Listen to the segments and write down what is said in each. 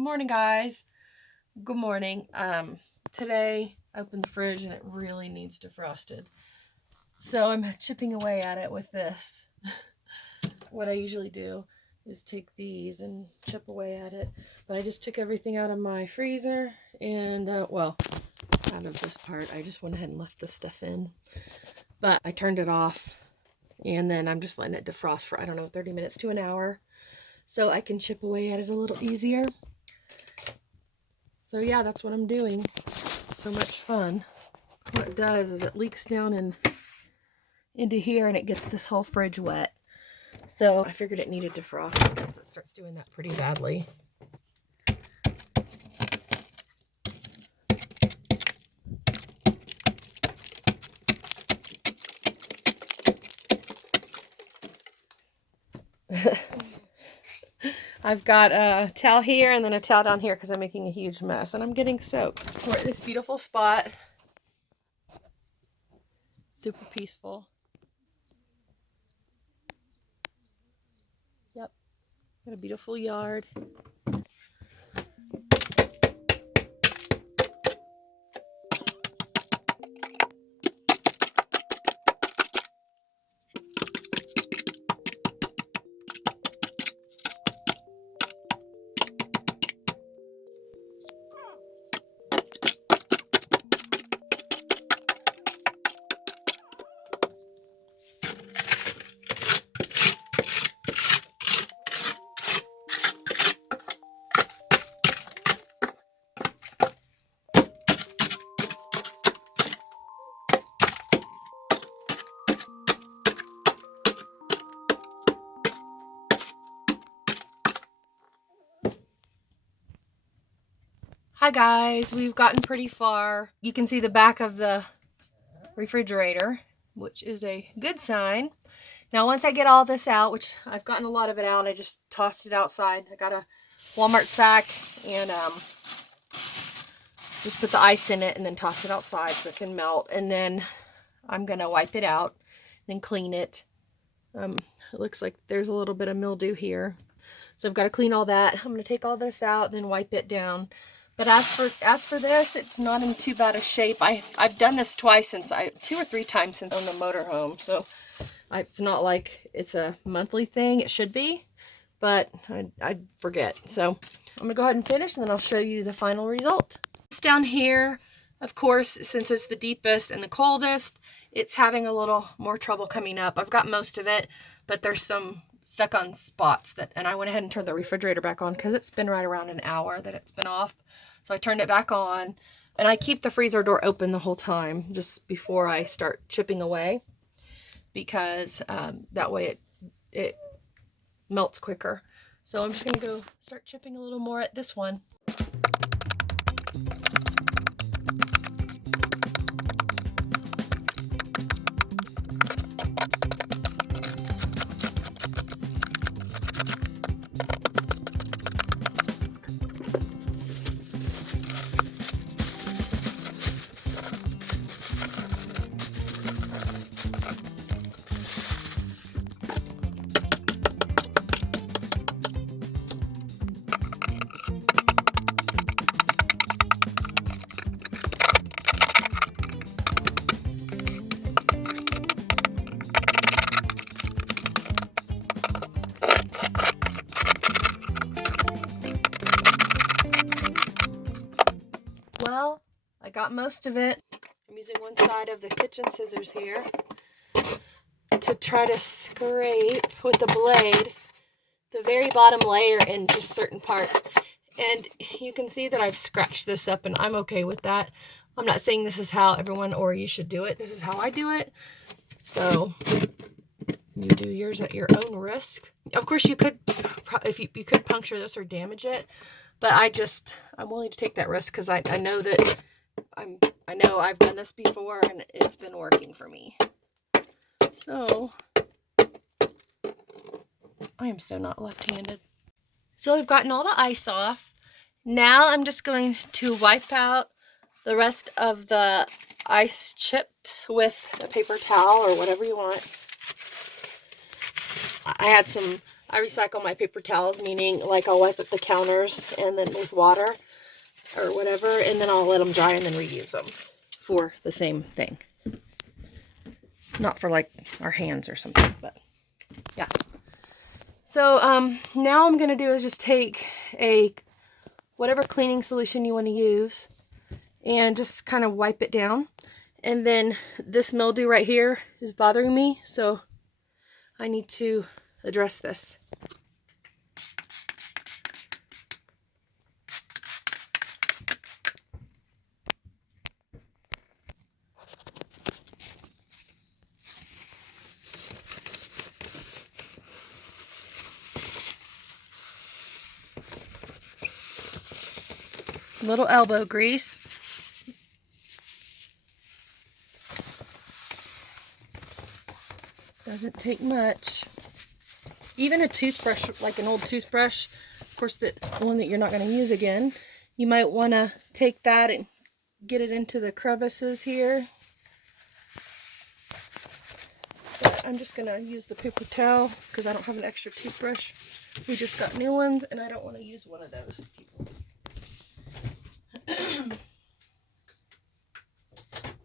Good morning, guys. Good morning. Today I opened the fridge and it really needs defrosted. So I'm chipping away at it with this. What I usually do is take these and chip away at it. But I just took everything out of my freezer and, well, out of this part. I just went ahead and left this stuff in. But I turned it off and then I'm just letting it defrost for, I don't know, 30 minutes to an hour. So I can chip away at it a little easier. So yeah, that's what I'm doing. So much fun. What it does is it leaks down into here and it gets this whole fridge wet. So I figured it needed defrost because it starts doing that pretty badly. I've got a towel here and then a towel down here because I'm making a huge mess and I'm getting soaked. We're at this beautiful spot. Super peaceful. Yep. Got a beautiful yard. Hi guys, we've gotten pretty far. You can see the back of the refrigerator, which is a good sign. Now once I get all this out, which I've gotten a lot of it out, I just tossed it outside. I got a Walmart sack and just put the ice in it and then toss it outside so it can melt. And then I'm gonna wipe it out, then clean it. It looks like there's a little bit of mildew here. So I've got to clean all that. I'm gonna take all this out, then wipe it down. But as for this, it's not in too bad a shape. I've done this twice since 2 or 3 times since I owned the motorhome. So it's not like it's a monthly thing. It should be, but I forget. So I'm gonna go ahead and finish and then I'll show you the final result. It's down here, of course, since it's the deepest and the coldest, it's having a little more trouble coming up. I've got most of it, but there's some stuck on spots and I went ahead and turned the refrigerator back on because it's been right around an hour that it's been off. So I turned it back on and I keep the freezer door open the whole time just before I start chipping away because that way it melts quicker. So I'm just gonna go start chipping a little more at this one. Well, I got most of it. I'm using one side of the kitchen scissors here to try to scrape with the blade the very bottom layer in just certain parts. And you can see that I've scratched this up and I'm okay with that. I'm not saying this is how everyone or you should do it. This is how I do it. So you do yours at your own risk. Of course you could, if you could puncture this or damage it, but I'm willing to take that risk because I know that I know I've done this before and it's been working for me. So I am so not left-handed. So I've gotten all the ice off. Now I'm just going to wipe out the rest of the ice chips with a paper towel or whatever you want. I had some I recycle my paper towels, meaning like I'll wipe up the counters and then with water or whatever, and then I'll let them dry and then reuse them for the same thing. Not for like our hands or something, but yeah. So now I'm going to do is just take a whatever cleaning solution you want to use and just kind of wipe it down. And then this mildew right here is bothering me, so I need to address this. Little elbow grease. Doesn't take much. Even a toothbrush, like an old toothbrush, of course the one that you're not going to use again, you might want to take that and get it into the crevices here. But I'm just going to use the paper towel because I don't have an extra toothbrush. We just got new ones and I don't want to use one of those, people.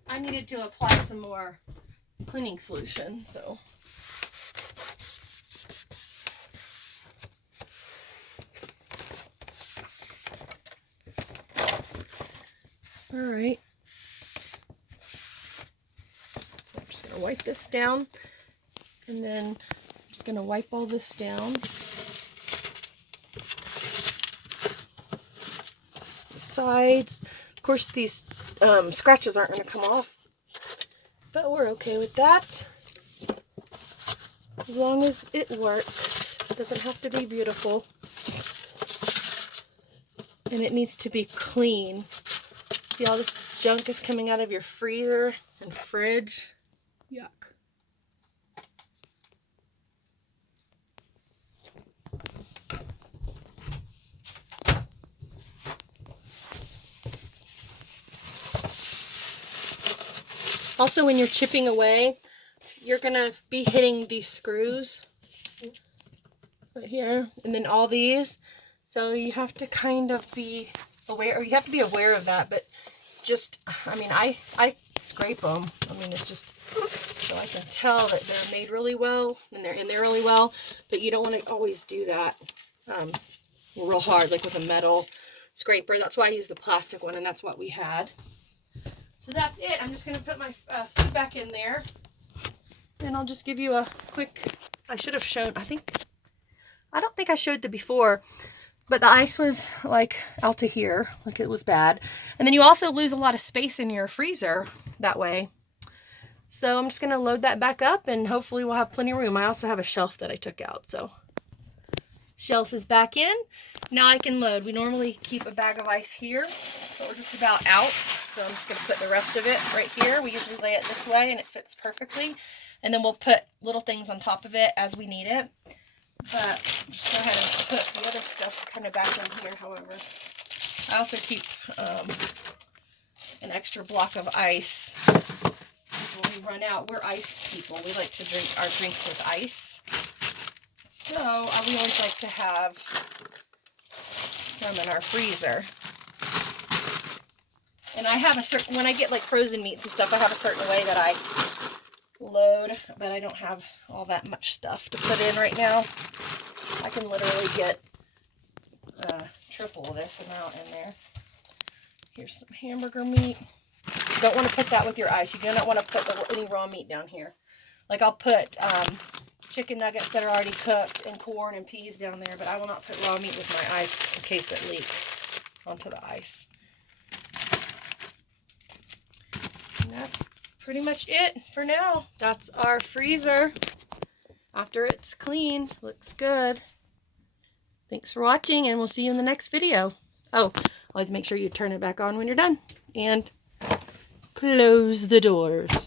I needed to apply some more cleaning solution, so. All right. I'm just going to wipe this down, and then I'm just going to wipe all this down. The sides. Of course, these scratches aren't going to come off, but we're okay with that. As long as it works. It doesn't have to be beautiful. And it needs to be clean. See, all this junk is coming out of your freezer and fridge. Yuck. Also, when you're chipping away, you're going to be hitting these screws right here, and then all these. So you have to kind of be aware, or you have to be aware of that, but just, I mean, I scrape them. I mean, it's just so I can tell that they're made really well and they're in there really well, but you don't want to always do that real hard, like with a metal scraper. That's why I use the plastic one, and that's what we had. So that's it. I'm just going to put my food back in there, and I'll just give you a quick, I should have shown, I don't think I showed the before, but the ice was like out to here, like it was bad. And then you also lose a lot of space in your freezer that way. So I'm just going to load that back up, and hopefully we'll have plenty of room. I also have a shelf that I took out, so shelf is back in. Now I can load. We normally keep a bag of ice here, but we're just about out. So I'm just going to put the rest of it right here. We usually lay it this way and it fits perfectly. And then we'll put little things on top of it as we need it. But just go ahead and put the other stuff kind of back in here, however. I also keep an extra block of ice. When we run out, we're ice people. We like to drink our drinks with ice. So we always like to have some in our freezer. And I have a certain, when I get like frozen meats and stuff, I have a certain way that I load, but I don't have all that much stuff to put in right now. I can literally get triple this amount in there. Here's some hamburger meat. You don't want to put that with your ice. You do not want to put any raw meat down here. Like I'll put chicken nuggets that are already cooked and corn and peas down there, but I will not put raw meat with my ice in case it leaks onto the ice. And that's pretty much it for now. That's our freezer after it's clean. Looks good. Thanks for watching, and we'll see you in the next video. Oh, always make sure you turn it back on when you're done and close the doors.